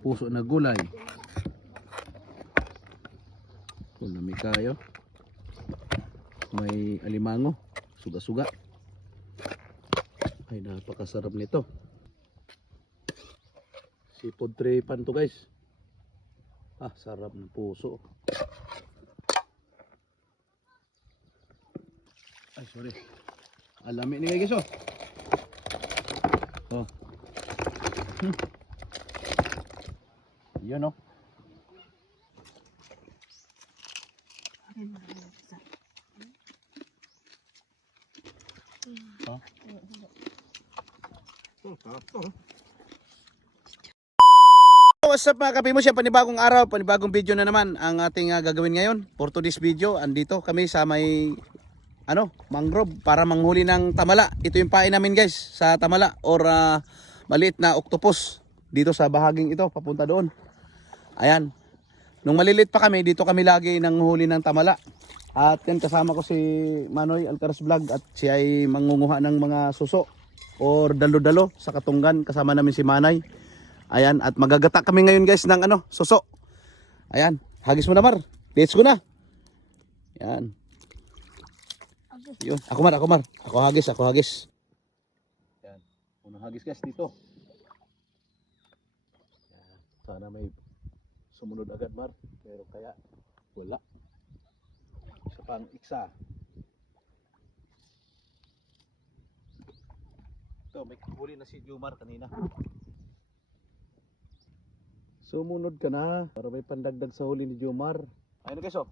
Puso na gulay. Kunami kayo. May alimango, suga-suga. Ay, napakasarap nito. Sipod tripan to guys. Ah, sarap ng puso. Ay, sorry. Alami ni guys oh. Oh. Yun oh. What's up mga kapimos, yan panibagong araw, panibagong video na naman ang ating gagawin ngayon. For today's video, andito kami sa may mangrove para manghuli ng tamala. Ito yung pain namin guys sa tamala or maliit na octopus dito sa bahaging ito papunta doon. Ayan. Nung maliliit pa kami, dito kami lagi nang huli ng tamala. At yan kasama ko si Manoy Alcaraz Vlog at siya ay mangunguha ng mga suso or dalo-dalo sa Katunggan. Kasama namin si Manay. Ayan, at magagata kami ngayon guys ng suso. Ayan, hagis mo na Mar. Let's go na. Ayan. Yun, ako Mar. Ako hagis. Ayan, unang hagis guys dito. Ayan. Sana may sumunod agad Mar. Pero kaya wala. Isa pang iksa. Ito, may huli na si Jumar kanina. Sumunod ka na para may pandagdag sa huli ni Jomar. Ayun guys oh.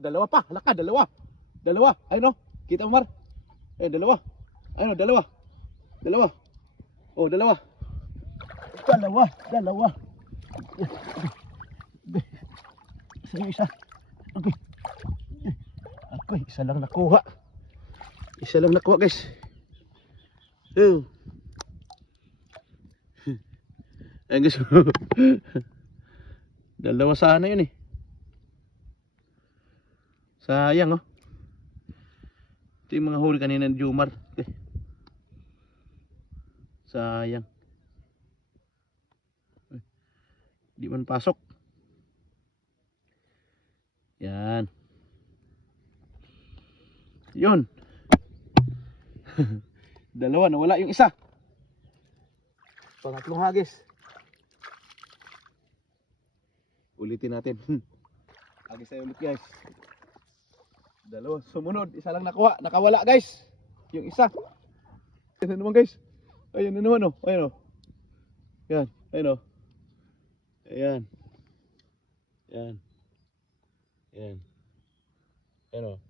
Dalawa pa, halaka, dalawa. Ayun oh. Kita mo Mar? Eh, dalawa. Ayun oh, dalawa. Oh, dalawa. Isa. Okay. Okay, isa lang nakuha guys. Oh. Ayun guys. Dalawa sana yun eh. Sayang oh. Ito yung mga huli kanina ni Jomar. Sayang. Di man pasok. Yan. Yun. Dalawa, nawala yung isa. Pangatlong hagis. Ulitin natin. Hagis tayo ulit guys. Dalawa, sumunod. Isa lang nakuha. Nakawala guys. Yung isa. Ayan na naman guys. Ayan na naman oh. Ayan oh. Yan. Ayan oh. Ayan. Yan. Yan. Ayan oh.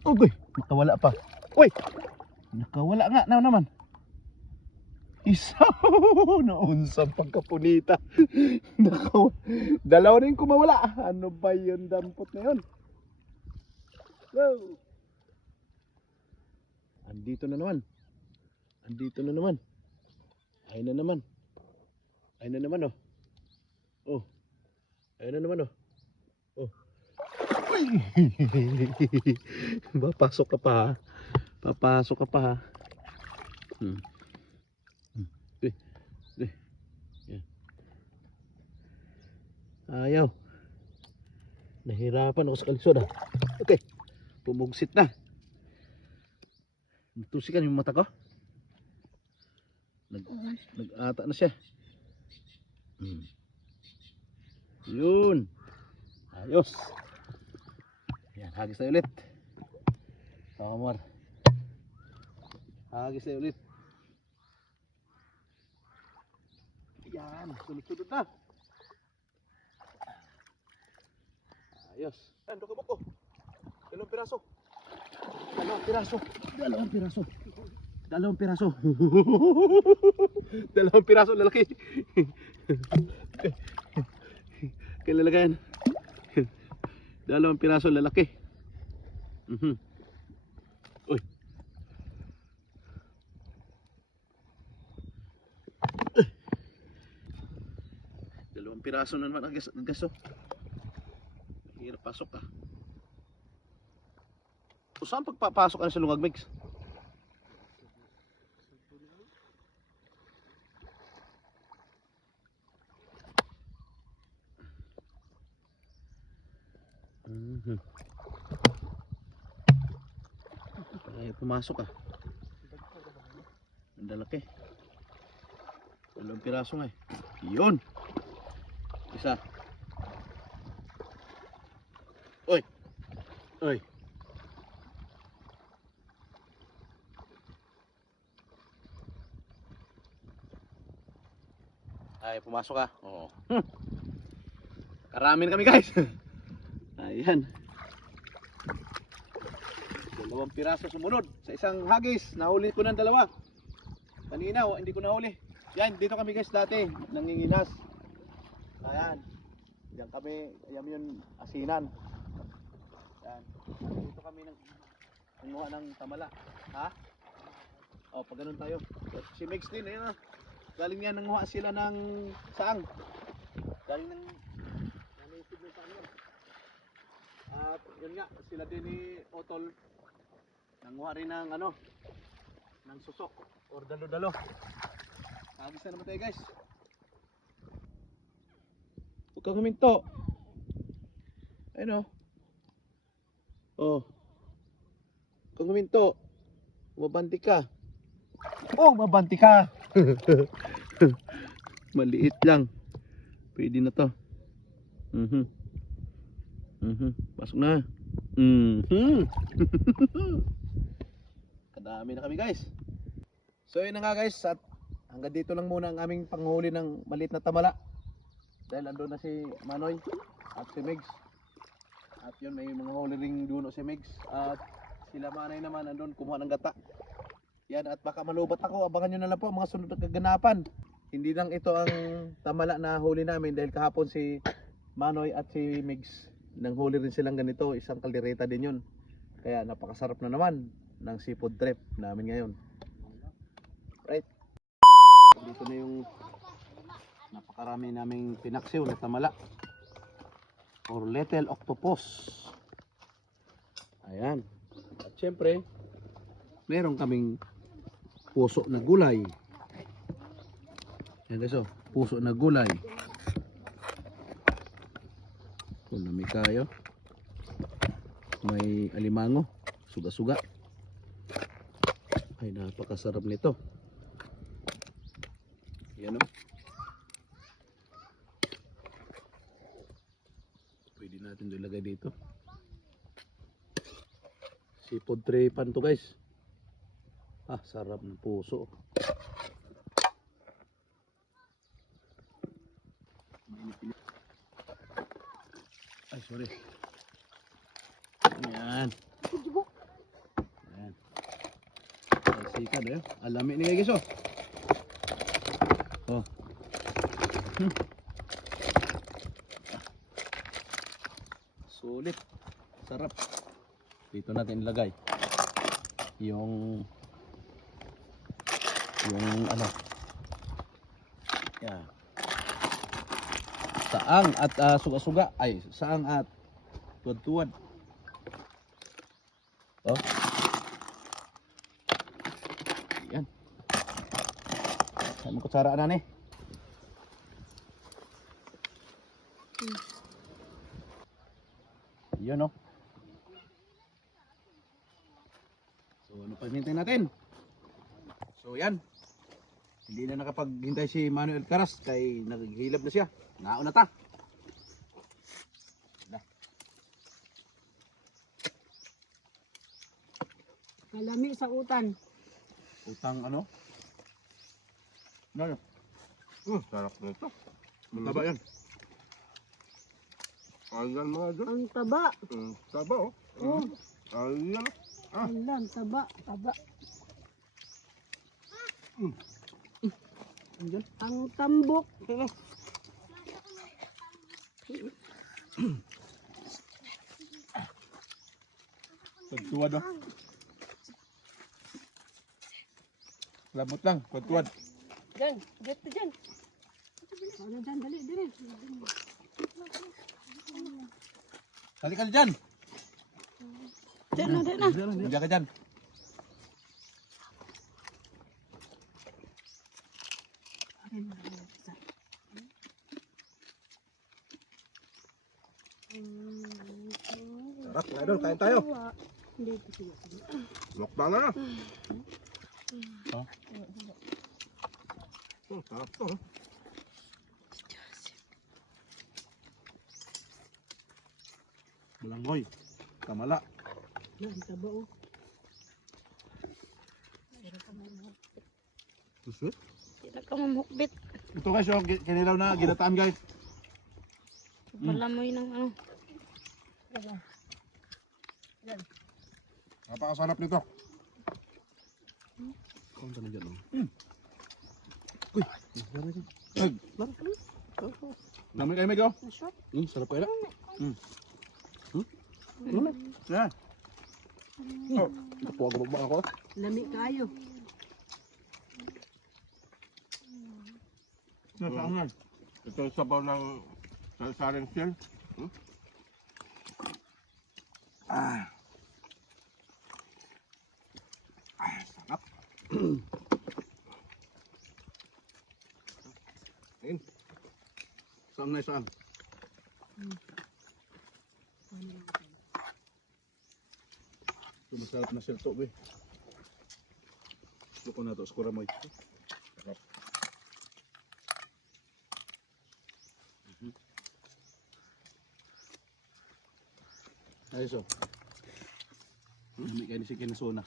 Okay. Nakawala pa. Uy. Nakawala nga. Now naman. Isa. Naunsang pagkapunita. Dalawa rin kumawala. Ano ba yun dampot na yun? Go. Andito na naman. Ayun na naman oh. Oh. Ayun na naman oh. Oh. Uy. Papasok ka pa ha. Ayaw. Nahirapan ako sa kalisod ah. Okay. Pumugsit na. Natusikan yung mata ko. Nag-ata na siya. Yun. Ayos. Yan, hagis tayo ulit. Tamar. Hagis tayo ulit. Yan, sunod-sunod na. Ayos. Ando ka buko. Dalawang piraso. Dalawang piraso lalaki. Kailalagayan. Dalawang piraso lalaki. Uy. Dalawang piraso na naman ang gaso. Hirap pasok ah. O saan pagpapasok sa lungag mix? Ay, pumasok ah. Ang lalaki. 2 piraso nga eh. Yun. Isa. Oy. Oy. Ay, pumasok ah. Oo. Karami na kami guys. Ayan. 2 piraso sumunod sa isang hagis. Nahuli ko ng 2. Kanina, hindi ko nahuli. Yan, dito kami guys dati, nanginginas. Ayan. Diyan kami, ayan yun, asinan. Yan. Dito kami nanguha ng tamala. Ha? O, pag ganun tayo. Si Megs din, ayun ah. Galing yan, nanguha sila ng saang. Galing ng nanisip ng saang yun. At yun nga, sila din ni Otol. Nanguha rin ng ano, ng susok or dalo-dalo. Agis na naman tayo guys. Huwag kang huminto. Ayun o. Oh. Huwag kang huminto. Mabanti ka. Oh, mabanti ka. Maliit lang. Pwede na to. Pasok na. Kadami na kami guys. So yun na nga guys, at hanggang dito lang muna ang aming panghuli ng maliit na tamala. Dahil andun na si Manoy at si Megs. At yun, may mga huli ring duno si Megs. At sila Manay naman andun kumuha ng gata. Yan, at baka malubat ako. Abangan nyo na lang po mga sunod na kaganapan. Hindi lang ito ang tamala na huli namin dahil kahapon si Manoy at si Megs nang huli rin silang ganito. Isang kaldereta din yun. Kaya napakasarap na naman ng seafood trip namin ngayon. Right? Dito na yung napakarami naming pinaksiw na tamala or little octopus. Ayan. At syempre meron kaming puso na gulay. Ayan guys, oh, puso na gulay. Kunami kayo. May alimango, suga-suga. Ay, napakasarap nito. Yan o. Pwede natin ilagay dito. Seafood tripan to guys. Ah, sarap ng puso. Ay, sorry. Ayan. Ayan. Sikat eh. Alami ni guys oh. Oh. Sulit. Sarap. Dito natin ilagay yung ano. Yan. Saang at suga-suga. Ay, saang at tuwad-tuwad. Oh. Yan. Saan mo kutsara na ni? Yan oh. So ano pa hinintay natin? So yan. Hindi na nakapaghintay si Manuel Caras kay naghihilab na siya. Nauna ta. Malami sa utan. Utang ano? Ano? Sarap nito. Mataba yan. Ayan mga dyan. Ang taba. Taba oh. Oh, Ayan. alam, taba, taba. Ang tambok. Tuwad oh. Lamot lang, tuwad. Diyan, dito dyan. Ano dyan, dali, dali. Kali ka dyan. Dyan na, dyan na. Diyan ka dyan. Sarap mga idol, kain tayo. Hindi ito siya. Mukbang na. Oh. Sarap to. Malangoy. Tamala. Ang taba oh. Sweet. Tidak ka mamukbit. Ito guys, oh, kinilaw na, ginataan guys. Palamoy ng ano. Napakasarap nito. Kung saan dyan, oh. Uy, ay, dami kayo, Meg, oh. Masarap. Sarap kayo na. Yan. Oh, nakuha ko ba ako? Lami kayo. Saan nga? Ito yung sabaw ng salsaring shell. Sarap. Ayun. Saan na saan? Ito masarap na silto, be. Gusto ko na ito, skura mo. Sarap. Ayos, oh. Hindi kayo si kinasuna.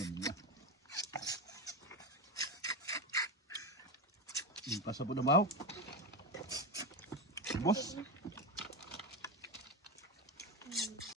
Yan na. Yung pasapod na baho. Boss.